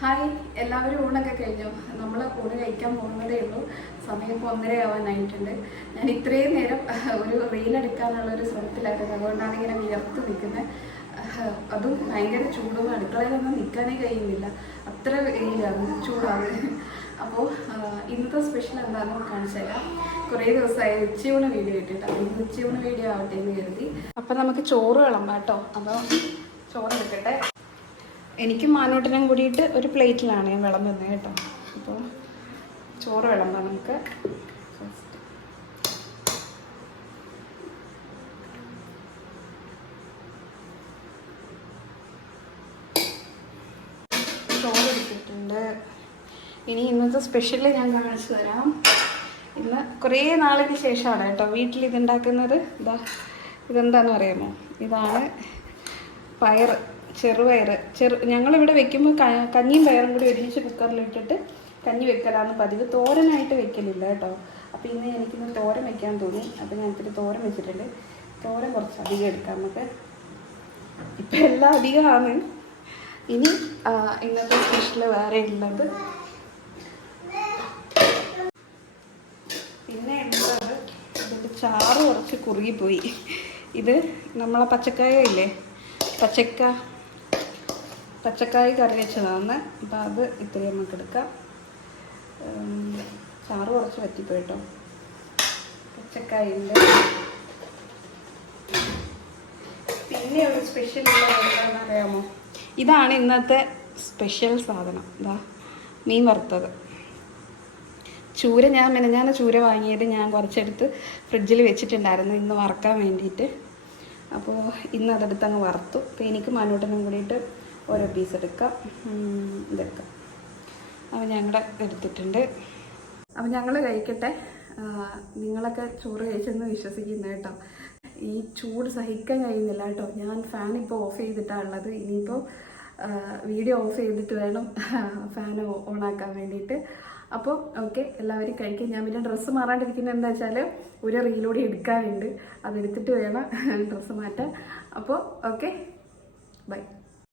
Hi എല്ലാവരും ഊണൊക്കെ കഴിഞ്ഞു? നമ്മൾ ഊണ് കഴിക്കാൻ പോകുന്നതേ ഉള്ളൂ. സമയം ഇപ്പോൾ ഒന്നര ഞാൻ ഇത്രയും നേരം ഒരു റീലെടുക്കാനുള്ള ഒരു ശ്രമത്തിലായിരുന്നു. അതുകൊണ്ടാണ് ഇങ്ങനെ വിയർത്ത് നിൽക്കുന്നത് അതും ഭയങ്കര ചൂടും. അടുക്കളയിലൊന്നും നിൽക്കാനേ കഴിയുന്നില്ല. അത്ര വെയിലാണ് ചൂടാണ്. അപ്പോൾ ഇന്നത്തെ സ്പെഷ്യൽ എന്താണെന്ന് കാണിച്ചു തരാം. കുറേ ദിവസമായി ഉച്ചയൂണ് വീഡിയോ ഇട്ടിട്ട്. അപ്പോൾ ഇന്ന് ഉച്ചയൂണ് വീഡിയോ ആവട്ടെ എന്ന് കരുതി. അപ്പം നമുക്ക് ചോറ് വിളമ്പാം കേട്ടോ. അപ്പോൾ ചോറ് എടുക്കട്ടെ. എനിക്കും മാനോട്ടിനും കൂടിയിട്ട് ഒരു പ്ലേറ്റിലാണ് ഞാൻ വിളമ്പുന്നത് കേട്ടോ. അപ്പോൾ ചോറ് വിളമ്പാം നമുക്ക്. ഇനി ഇന്നത്തെ സ്പെഷ്യൽ ഞാൻ കാണിച്ചു തരാം. ഇന്ന് കുറേ നാളിന് ശേഷമാണ് കേട്ടോ വീട്ടിൽ ഇതുണ്ടാക്കുന്നത്. ഇതാ ഇതെന്താണെന്ന് അറിയാമോ ഇതാണ് പയർ ചെറുപയർ ചെറു ഞങ്ങളിവിടെ വെക്കുമ്പോൾ കഞ്ഞിയും പയറും കൂടി ഒരുമിച്ച് കുക്കറിലിട്ടിട്ട് കഞ്ഞി വെക്കലാണ് പതിവ്. തോരനായിട്ട് വെക്കലില്ല കേട്ടോ. അപ്പോൾ ഇന്ന് എനിക്കിന്ന് തോരൻ വെക്കാൻ തോന്നി. അപ്പോൾ ഞാൻ ഇത്തിരി തോരൻ വെച്ചിട്ടുണ്ട്. തോരൻ കുറച്ച് അധികം എടുക്കാം നമുക്ക്. ഇപ്പം എല്ലാം അധികമാണ്. ഇനി ഇന്നത്തെ സ്പെഷ്യൽ വേറെ ഉള്ളത്. പിന്നെ ഉള്ളത് ഇതിന്റെ ചാറ് കുറച്ച് കുറുകിപ്പോയി. ഇത് നമ്മളെ പച്ചക്കായ ഇല്ലേ? പച്ചക്ക പച്ചക്കായ കറി വെച്ചതാണ്. അപ്പോൾ അത് ഇത്തിരി നമുക്ക് എടുക്കാം. ചാറ് കുറച്ച് വറ്റിപ്പോയിട്ടോ കേട്ടോ പച്ചക്കായുണ്ട് പിന്നെ ഒരു സ്പെഷ്യൽ അറിയാമോ? ഇതാണ് ഇന്നത്തെ സ്പെഷ്യൽ സാധനം. ഇതാ മീൻ വറുത്തത്. ചൂര ഞാൻ മെനഞ്ഞാന്ന് ചൂര വാങ്ങിയത് ഞാൻ കുറച്ചെടുത്ത് ഫ്രിഡ്ജിൽ വെച്ചിട്ടുണ്ടായിരുന്നു. ഇന്ന് വറക്കാൻ വേണ്ടിയിട്ട്. അപ്പോൾ ഇന്ന് അതെടുത്ത് അങ്ങ് വറുത്തു. അപ്പോൾ എനിക്ക് മനോട്ടനും കൂടിയിട്ട് ഓരോ പീസ് എടുക്കാം. ഇതെടുക്കാം. അപ്പോൾ ഞങ്ങളുടെ എടുത്തിട്ടുണ്ട്. അപ്പോൾ ഞങ്ങൾ കഴിക്കട്ടെ. നിങ്ങളൊക്കെ ചോറ് കഴിച്ചെന്ന് വിശ്വസിക്കുന്നു കേട്ടോ. ഈ ചൂട് സഹിക്കാൻ കഴിയുന്നില്ല കേട്ടോ. ഞാൻ ഫാൻ ഇപ്പോൾ ഓഫ് ചെയ്തിട്ടാണ് ഉള്ളത്. ഇനിയിപ്പോൾ വീഡിയോ ഓഫ് ചെയ്തിട്ട് വേണം ഫാൻ ഓണാക്കാൻ വേണ്ടിയിട്ട്. അപ്പോൾ ഓക്കെ എല്ലാവരും കഴിക്കാൻ ഞാൻ പിന്നെ ഡ്രസ്സ് മാറാണ്ടിരിക്കുന്നത് എന്താ വെച്ചാൽ ഒരു റീലൂടെ എടുക്കാനുണ്ട്. അതെടുത്തിട്ട് വേണം ഡ്രസ്സ് മാറ്റാൻ. അപ്പോൾ ഓക്കെ ബൈ